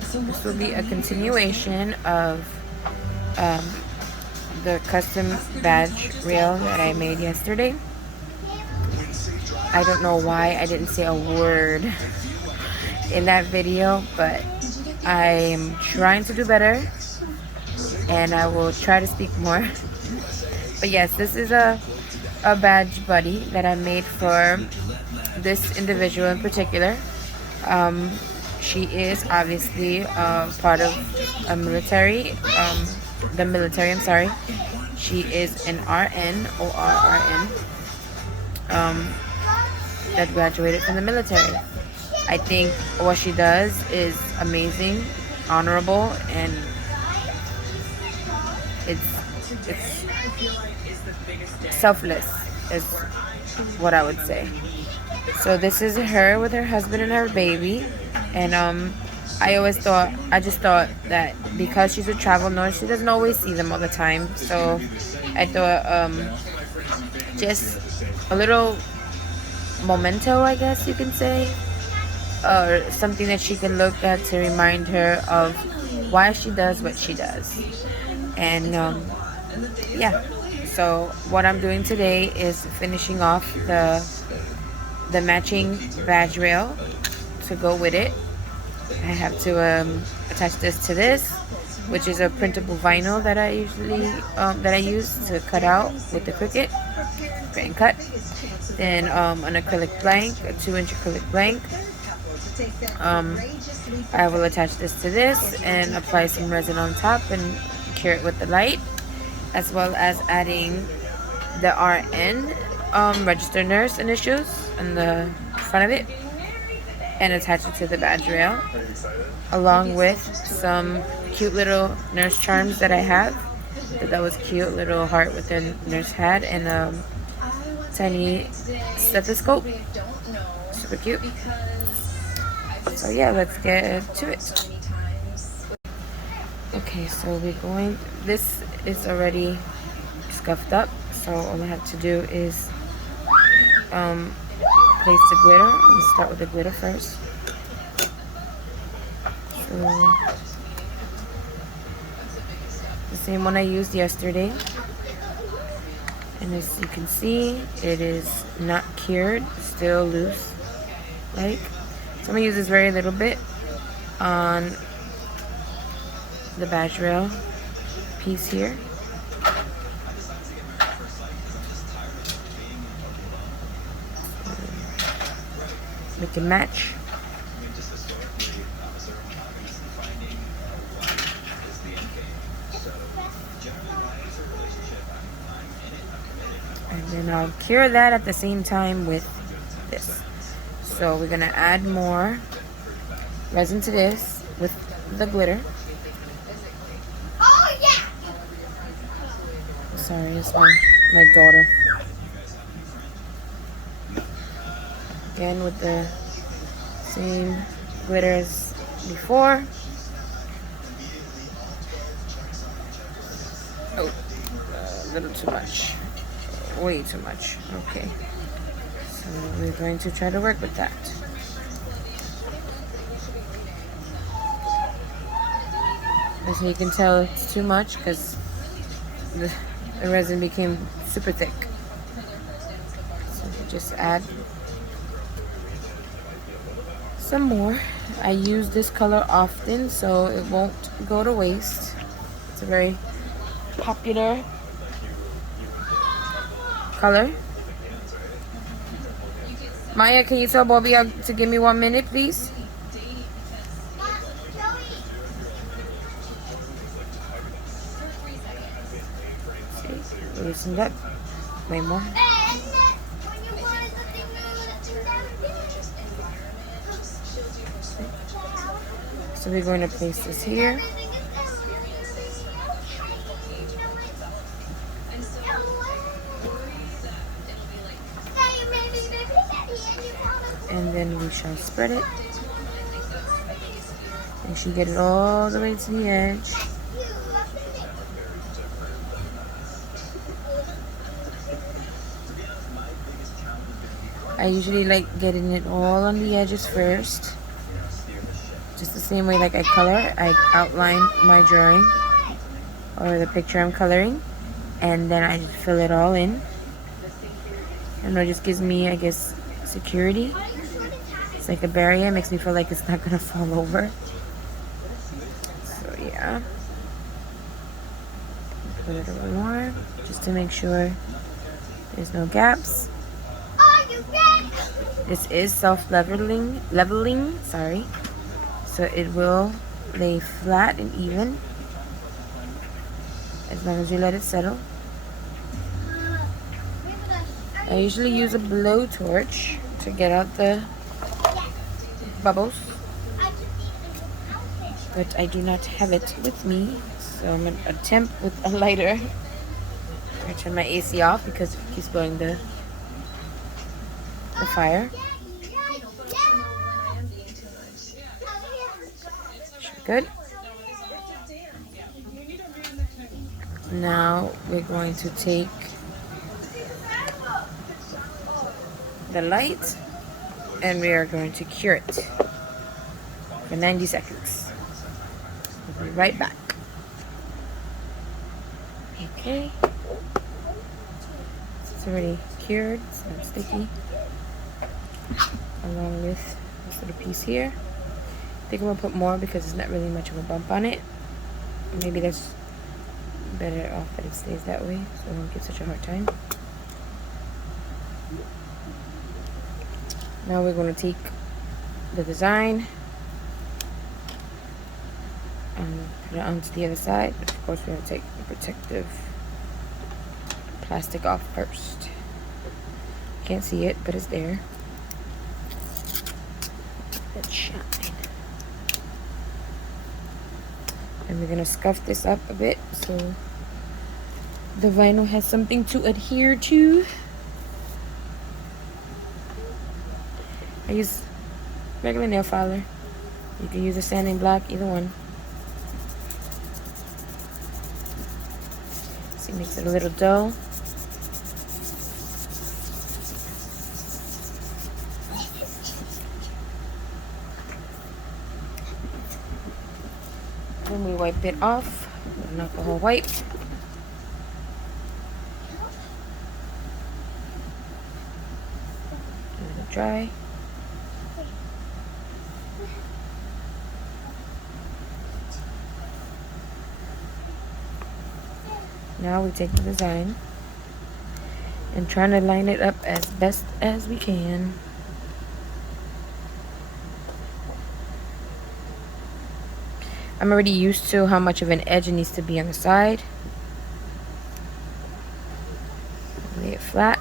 This will be a continuation of um, the custom badge reel that I made yesterday. I don't know why I didn't say a word in that video, but I'm trying to do better and I will try to speak more. But yes, this is a badge buddy that I made for this individual in particular. She is obviously part of a military, the military, I'm sorry. She is an RN, ORRN, that graduated from the military. I think what she does is amazing, honorable, and it's selfless is what I would say. So this is her with her husband and her baby, and I just thought that because she's a travel nurse, she doesn't always see them all the time. So I thought just a little memento, I guess you can say, or something that she can look at to remind her of why she does what she does. And yeah, so what I'm doing today is finishing off the matching badge rail to go with it. I have to attach this to this, which is a printable vinyl that I usually that I use to cut out with the Cricut, print and cut. Then an acrylic blank, a 2-inch acrylic blank. I will attach this to this and apply some resin on top and cure it with the light, as well as adding the RN registered nurse initials on the front of it and attach it to the badge rail, along with some cute little nurse charms that I have. That was cute, little heart with a nurse hat and a tiny stethoscope. Super cute. So yeah, let's get to it. Okay, so we're going, this is already scuffed up, so all I have to do is place the glitter. Let's start with the glitter first. So the same one I used yesterday, and as you can see, it is not cured, still loose, like. So I'm gonna use this very little bit on the badge rail piece here. We can match. And then I'll cure that at the same time with this. So we're gonna add more resin to this with the glitter. Oh yeah. Sorry, it's my daughter. Again with the same glitter as before. Oh, a little too much. Way too much. Okay. So we're going to try to work with that. As you can tell, it's too much because the resin became super thick. So we just add some more. I use this color often, so it won't go to waste. It's a very popular color. Maya, can you tell Bobby to give me 1 minute, please? Loosen that. Way more. So we're going to place this here. And then we shall spread it. And she get it all the way to the edge. I usually like getting it all on the edges first. just the same way like I color. I outline my drawing or the picture I'm coloring, and then I just fill it all in. And it just gives me, I guess, security. It's like a barrier. It makes me feel like it's not gonna fall over. So yeah. Put it a little more just to make sure there's no gaps. This is leveling, sorry. So it will lay flat and even as long as you let it settle. I usually use a blowtorch to get out the bubbles, but I do not have it with me, so I'm gonna attempt with a lighter. I turn my AC off because it keeps blowing the fire. Good. Now we're going to take the light and we are going to cure it for 90 seconds. We'll be right back. Okay. It's already cured, it's not sticky. Along with this little piece here. I think I'm gonna put more because there's not really much of a bump on it. Maybe that's better off that it stays that way so I don't get such a hard time. Now we're going to take the design and put it onto the other side. But of course, we're going to take the protective plastic off first. Can't see it, but it's there. Let's shine. And we're going to scuff this up a bit so the vinyl has something to adhere to. I use regular nail filer. You can use a sanding block, either one. See, makes it a little dull. Then we wipe it off with an alcohol wipe. Let it dry. Now we take the design and trying to line it up as best as we can. I'm already used to how much of an edge it needs to be on the side. Lay it flat.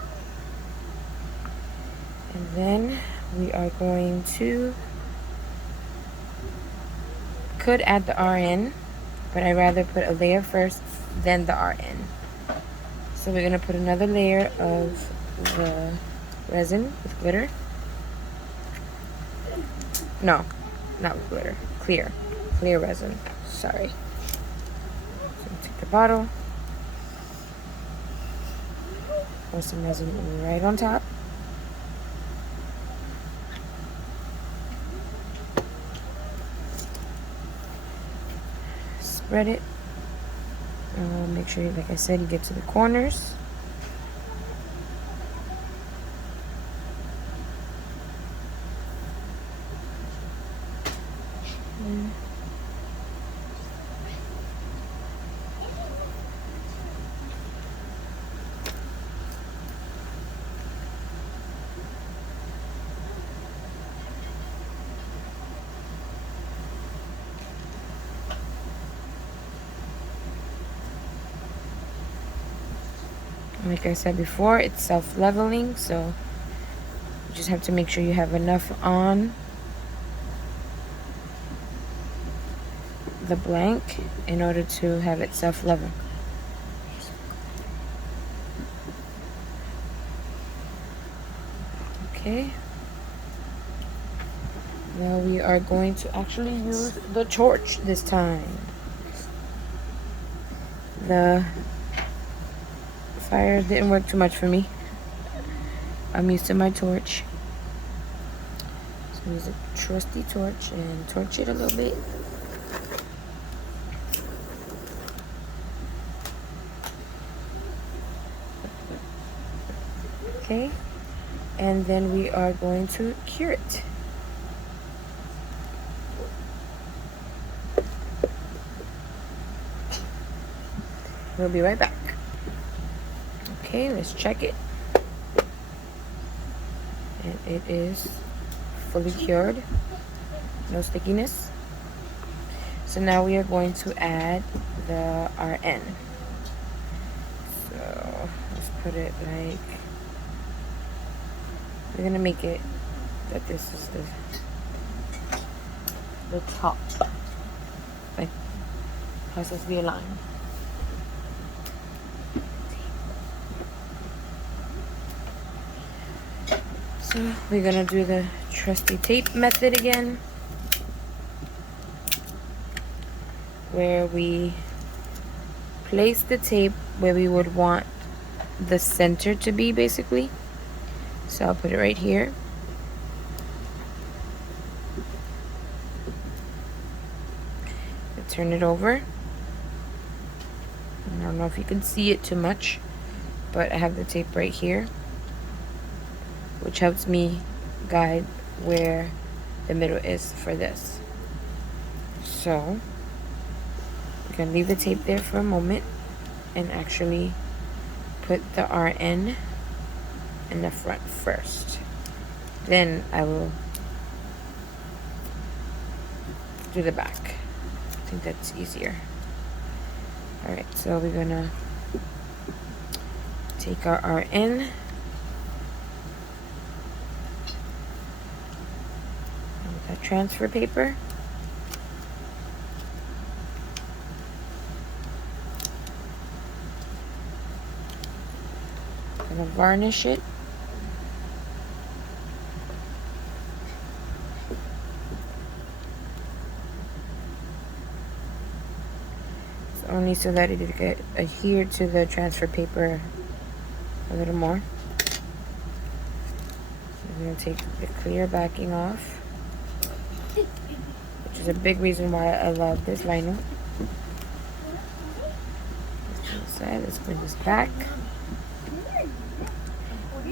And then we are going to, could add the RN, but I'd rather put a layer first, then the RN. So we're going to put another layer of the resin with glitter. No, not with glitter. Clear resin. Sorry. So take the bottle. Pour some resin right on top. Spread it. Make sure, like I said, you get to the corners. Like I said before, it's self-leveling, so you just have to make sure you have enough on the blank in order to have it self-level. Okay. Now we are going to actually use the torch this time. The fire didn't work too much for me. I'm used to my torch. So So use a trusty torch and torch it a little bit. Okay, and then we are going to cure it. We'll be right back. Okay, let's check it. And it is fully cured, no stickiness. So now we are going to add the RN. So let's put it like, we're gonna make it that this is the top, like process the line. So we're gonna do the trusty tape method again, where we place the tape where we would want the center to be, basically. So I'll put it right here. I turn it over. I don't know if you can see it too much, but I have the tape right here, which helps me guide where the middle is for this. So we're gonna leave the tape there for a moment and actually put the RN in the front first. Then I will do the back. I think that's easier. Alright, so we're gonna take our RN with that transfer paper. Gonna varnish it. It's only so that it can adhere to the transfer paper a little more. I'm gonna take the clear backing off, which is a big reason why I love this vinyl. Let's bring this back.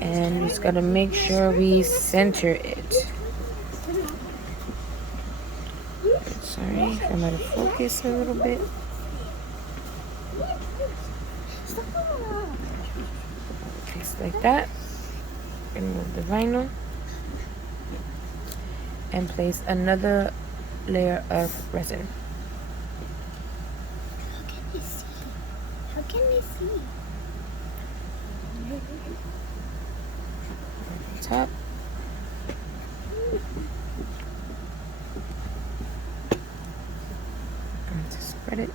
And we just gotta make sure we center it. Sorry if I'm out of focus a little bit. Just like that. Remove the vinyl. And place another layer of resin. How can we see? Top. And to spread it.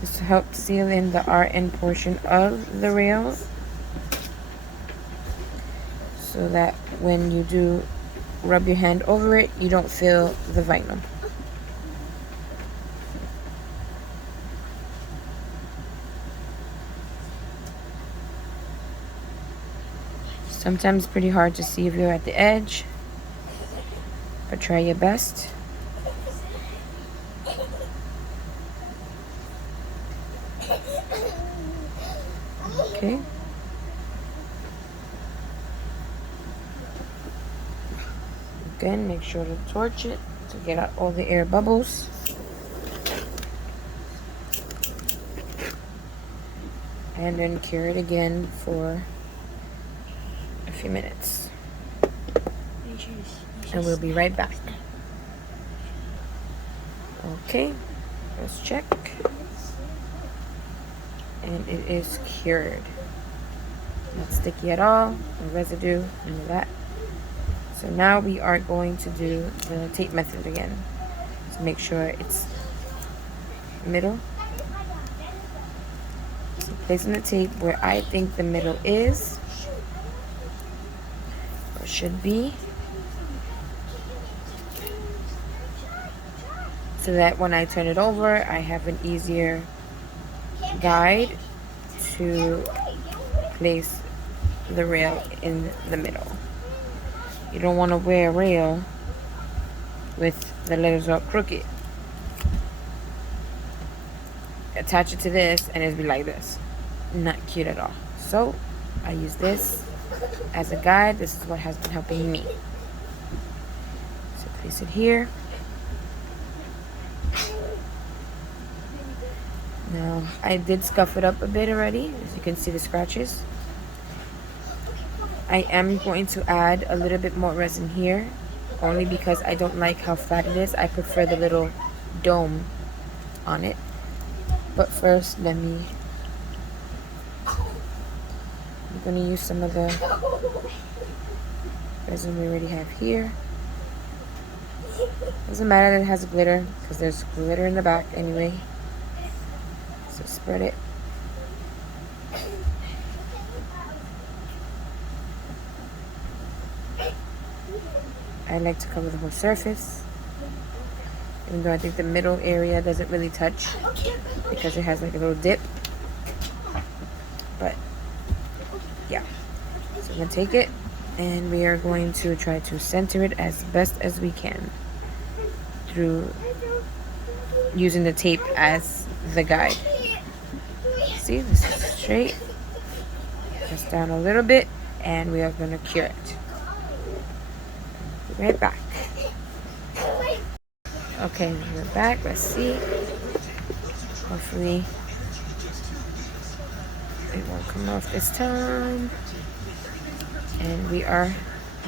This to help seal in the RN portion of the rail, so that when you do rub your hand over it, you don't feel the vinyl. Sometimes it's pretty hard to see if you're at the edge, but try your best. Okay. Again, make sure to torch it to get out all the air bubbles. And then cure it again for a few minutes. And we'll be right back. Okay, let's check. And it is cured. Not sticky at all, no residue, none of that. So now we are going to do the tape method again. So make sure it's middle. So placing the tape where I think the middle is, or should be, so that when I turn it over, I have an easier guide to place the rail in the middle. You don't want to wear a rail with the letters all crooked. Attach it to this and it'll be like this. Not cute at all. So I use this as a guide. This is what has been helping me. So place it here. Now I did scuff it up a bit already, as you can see the scratches. I am going to add a little bit more resin here, only because I don't like how flat it is. I prefer the little dome on it. But first, I'm going to use some of the resin we already have here. Doesn't matter that it has glitter, because there's glitter in the back anyway. So spread it. I like to cover the whole surface, even though I think the middle area doesn't really touch because it has like a little dip. But yeah, so I'm gonna take it and we are going to try to center it as best as we can through using the tape as the guide. See, this is straight. Press down a little bit and we are gonna cure it. Right back. Okay, we're back. Let's see. Hopefully it won't come off this time. And we are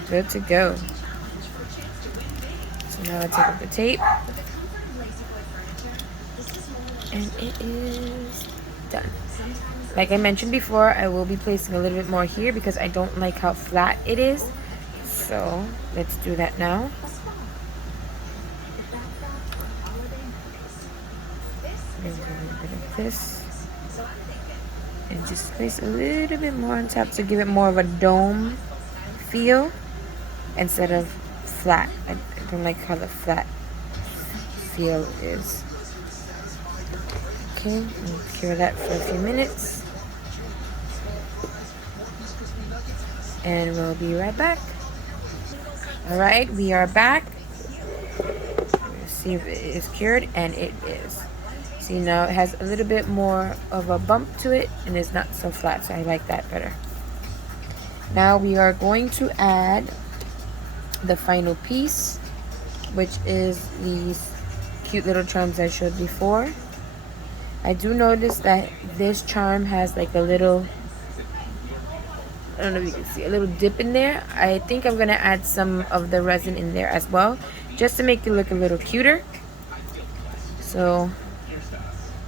good to go. So now I take up the tape. And it is done. Like I mentioned before, I will be placing a little bit more here because I don't like how flat it is. So let's do that now. There's a little bit of this. And just place a little bit more on top to give it more of a dome feel instead of flat. I don't like how the flat feel is. Okay, we'll cure that for a few minutes. And we'll be right back. Alright, we are back. Let's see if it is cured, and it is. See, now it has a little bit more of a bump to it, and it's not so flat, so I like that better. Now we are going to add the final piece, which is these cute little charms I showed before. I do notice that this charm has like a little, I don't know if you can see, a little dip in there. I think I'm going to add some of the resin in there as well, just to make it look a little cuter. So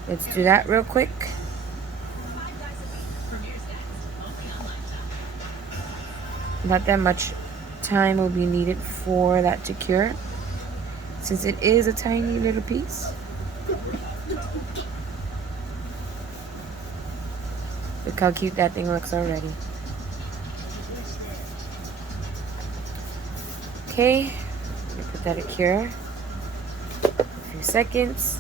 let's do that real quick. Not that much time will be needed for that to cure, since it is a tiny little piece. Look how cute that thing looks already. Okay, let me put that at cure for a few seconds.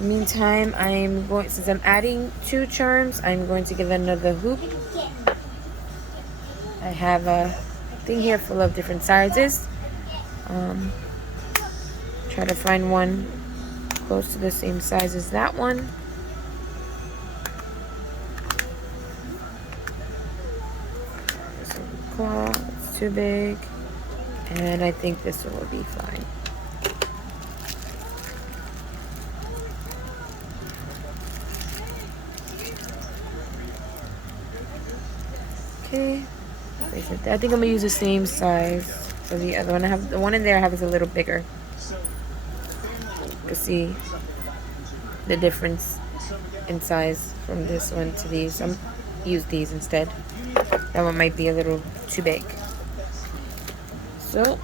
Meantime, I'm going, since I'm adding 2 charms, I'm going to get another hoop. I have a thing here full of different sizes. Try to find one close to the same size as that one. It's too big, and I think this one will be fine. Okay, I think I'm gonna use the same size for the other one. I have the one in there I have is a little bigger. You'll see the difference in size from this one to these. I'm use these instead. That one might be a little too big. So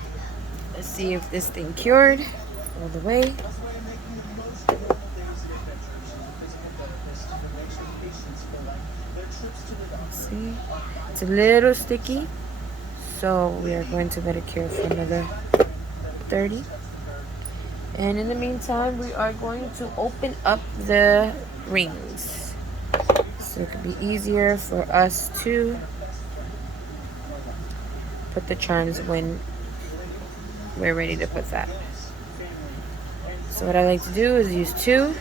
let's see if this thing cured all the way. Let's see, it's a little sticky, so we are going to let it cure for another 30. And in the meantime, we are going to open up the rings. so it could be easier for us to put the charms when we're ready to put that. So what I like to do is use 2,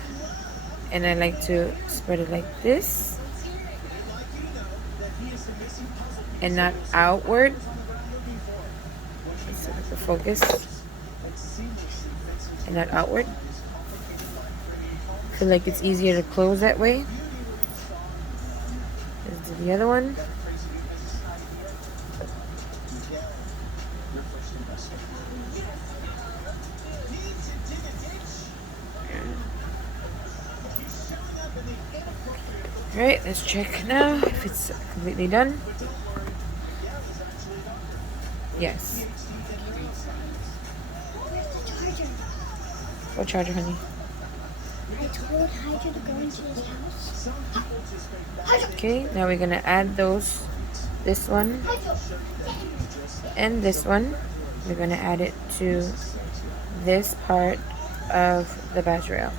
and I like to spread it like this and not outward. So the focus and not outward. I feel like it's easier to close that way. Let's do the other one. Alright, let's check now if it's completely done. Yes. What charger, honey? I told Hydra to go into his house. Okay, now we're gonna add those. This one and this one. We're gonna add it to this part of the badge rail.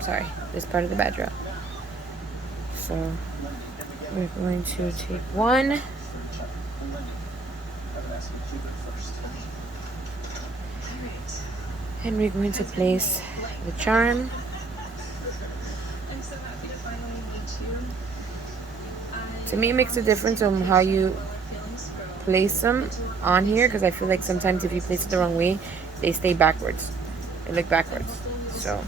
Sorry, this part of the badge rail. So we're going to take one. And we're going to place the charm. To me, it makes a difference on how you place them on here, because I feel like sometimes if you place it the wrong way, they stay backwards. They look backwards. So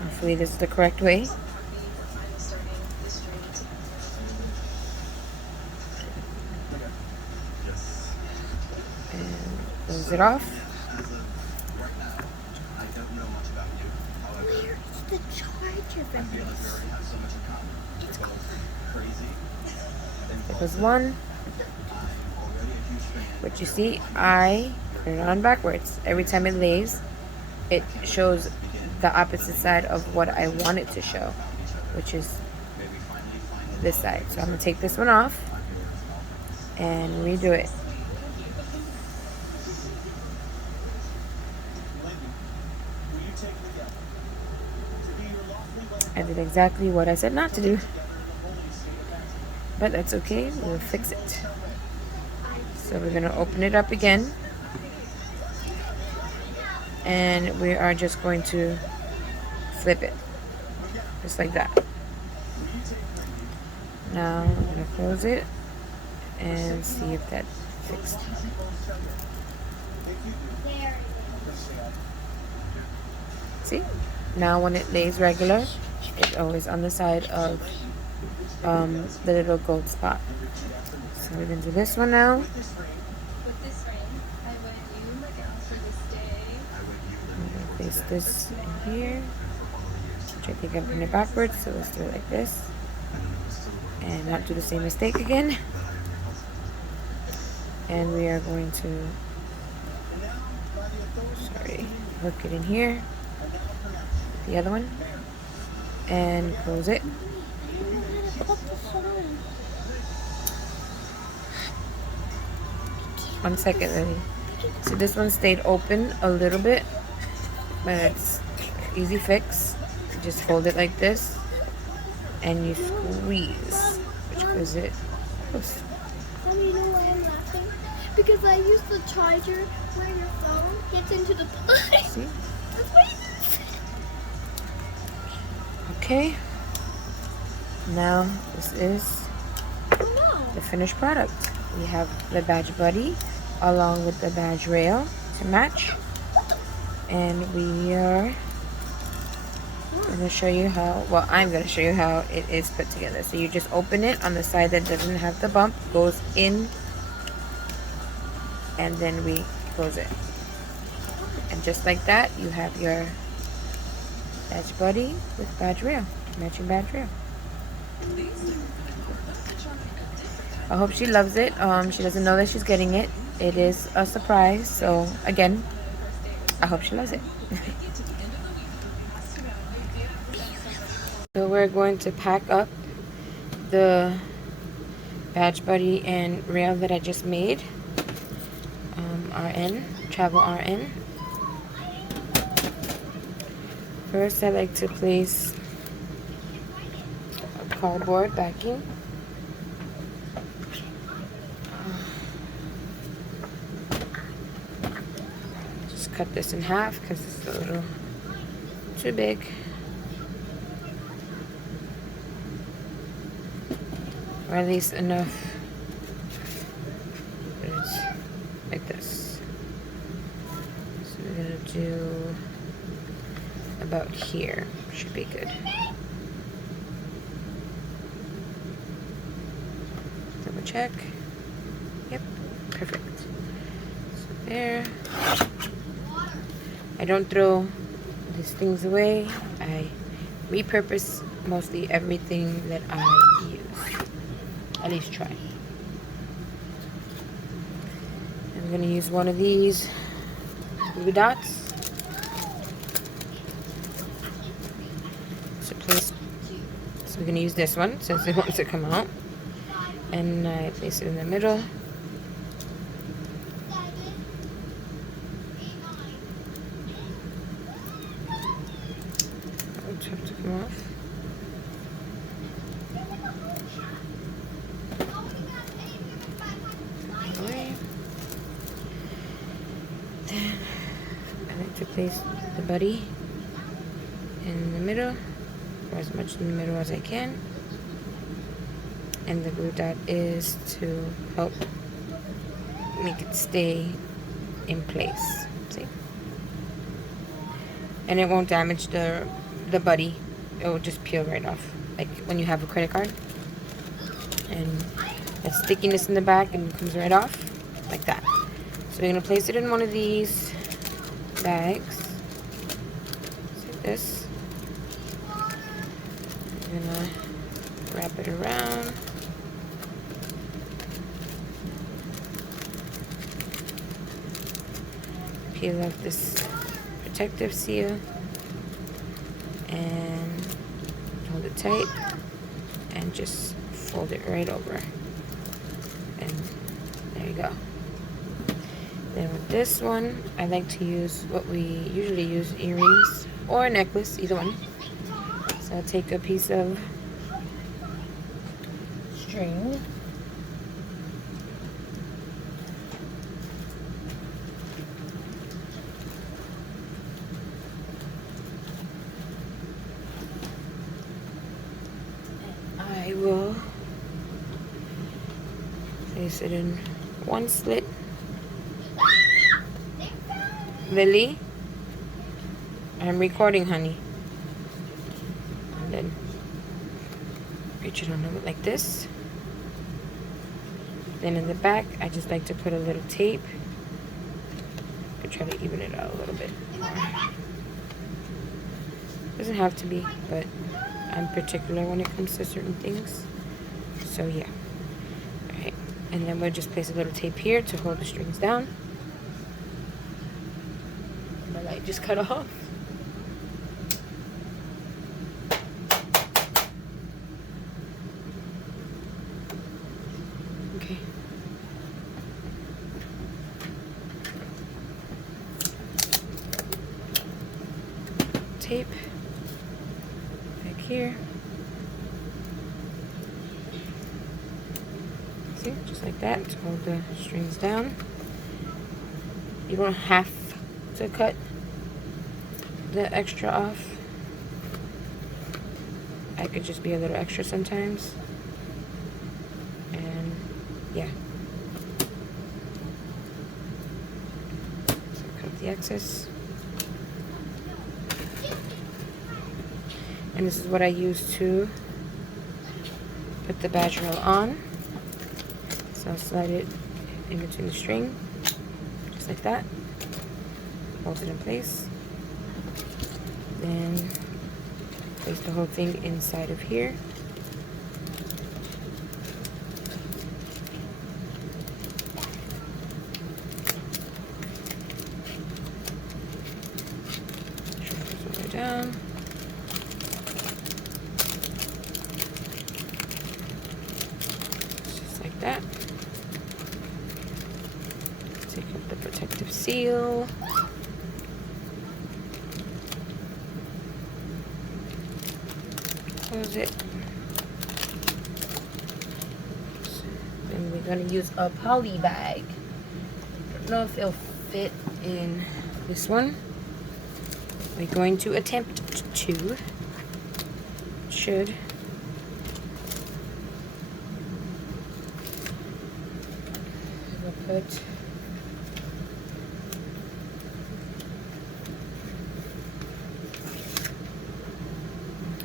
hopefully this is the correct way. And close it off. Where's the charger for this? It was one. But you see, I put it on backwards. Every time it lays, it shows the opposite side of what I want it to show, which is this side. So I'm going to take this one off and redo it. I did exactly what I said not to do. But that's okay, we'll fix it. So we're gonna open it up again. And we are just going to flip it. Just like that. Now I'm gonna close it and see if that fixed. See? Now when it lays regular, it's always on the side of the little gold spot. So we're going to do this one now. I'm going to place this in here, which I think I'm putting it backwards, so let's do it like this. And not do the same mistake again. And we are going to, hook it in here. The other one. And close it. One second, Lily. So this one stayed open a little bit, but it's easy fix. You just hold it like this, and you squeeze, which goes it close. Mommy, you know why I'm laughing? Because I use the charger where your phone gets into the plug. See? That's why. Okay. Now this is the finished product. We have the badge buddy along with the badge rail to match, and we are going to show you how, well, I'm going to show you how it is put together. So you just open it on the side that doesn't have the bump, goes in, and then we close it. And just like that, you have your badge buddy with badge rail, matching badge rail. I hope she loves it. She doesn't know that she's getting it. It is a surprise. So again, I hope she loves it. So we're going to pack up the badge buddy and rail that I just made. RN, travel RN. First, I like to place cardboard backing. Just cut this in half because it's a little too big. Or at least enough. It's like this. So we're gonna do about here. Should be good. Double check. Yep, perfect. So there. I don't throw these things away. I repurpose mostly everything that I use. At least try. I'm gonna use one of these glue dots to place. So we're gonna use this one since it wants to come out, and I place it in the middle. It's have to come off. Then I like to place the buddy in the middle, or as much in the middle as I can. And the glue dot is to help make it stay in place. See? And it won't damage the buddy. It will just peel right off. Like when you have a credit card. And that stickiness in the back and it comes right off. Like that. So we're going to place it in one of these bags. Just like this. We're going to wrap it around. Peel off this protective seal. And hold it tight. And just fold it right over. And there you go. Then with this one, I like to use what we usually use, earrings or a necklace, either one. So I'll take a piece of string. I will place it in one slit. Lily, I'm recording, honey. And then reach it on over like this. Then in the back, I just like to put a little tape. I try to even it out a little bit more. Doesn't have to be, but I'm particular when it comes to certain things. So yeah. Alright. And then we'll just place a little tape here to hold the strings down. My light just cut off. Okay. Tape back here. See, just like that to hold the strings down. You don't have to cut the extra off. I could just be a little extra sometimes. And yeah. So cut the excess. And this is what I use to put the badge roll on. So I'll slide it in between the string, just like that. Hold it in place. Then place the whole thing inside of here. Shrink this all the way down. Just like that. Take up the protective seal. Close it. going to use a poly bag. Don't know if it'll fit in this one. We're going to attempt to. Should. We'll put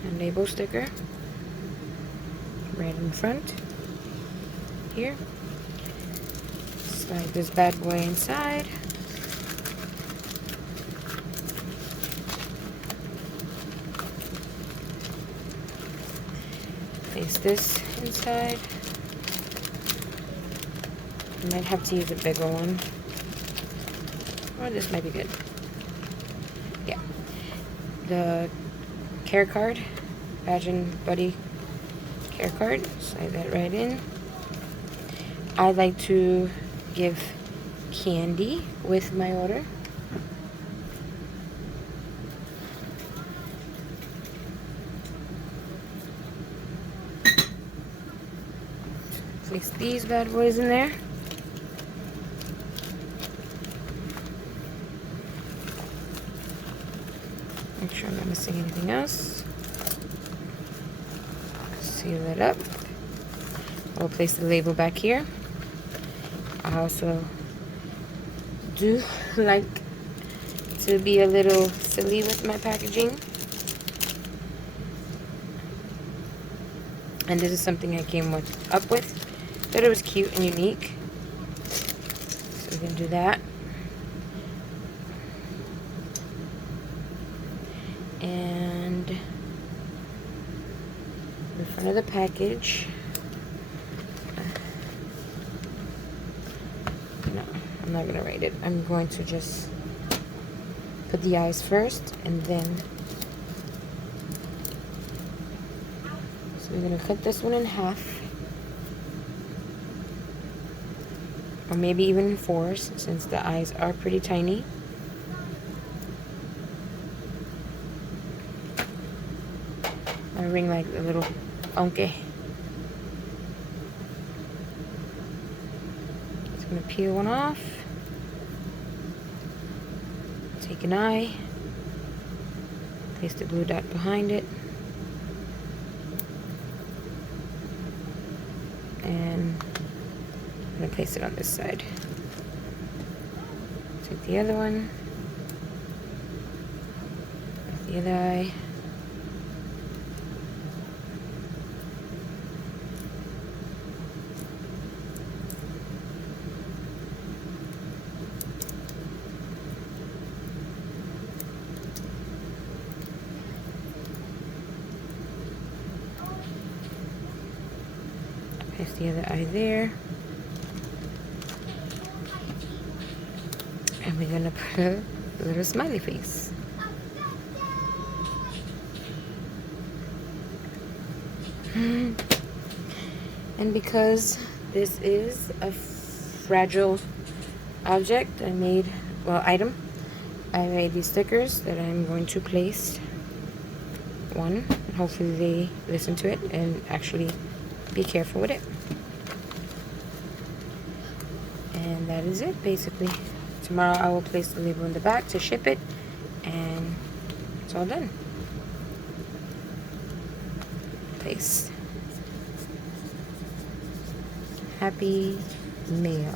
a label sticker right in front here. Slide this bad boy inside. Place this inside. I might have to use a bigger one. Or this might be good. Yeah. The care card, badge and buddy care card. Slide that right in. I like to give candy with my order. Place these bad boys in there. Make sure I'm not missing anything else. Seal it up. I'll place the label back here. I also do like to be a little silly with my packaging. And this is something I came up with. But it was cute and unique. So we're going to do that. And the front of the package. No, I'm not going to write it. I'm going to just put the eyes first and then. So we're going to cut this one in half. Or maybe even in fours, since the eyes are pretty tiny. I ring like a little donkey. Just gonna peel one off. Take an eye. Place the blue dot behind it. And I'm going to place it on this side. Take the other one. The other eye. Place the other eye there. And we're gonna put a little smiley face. And because this is a fragile object, I made these stickers that I'm going to place one. And hopefully they listen to it and actually be careful with it. And that is it, basically. Tomorrow I will place the label in the back to ship it, and it's all done. Paste. Happy mail.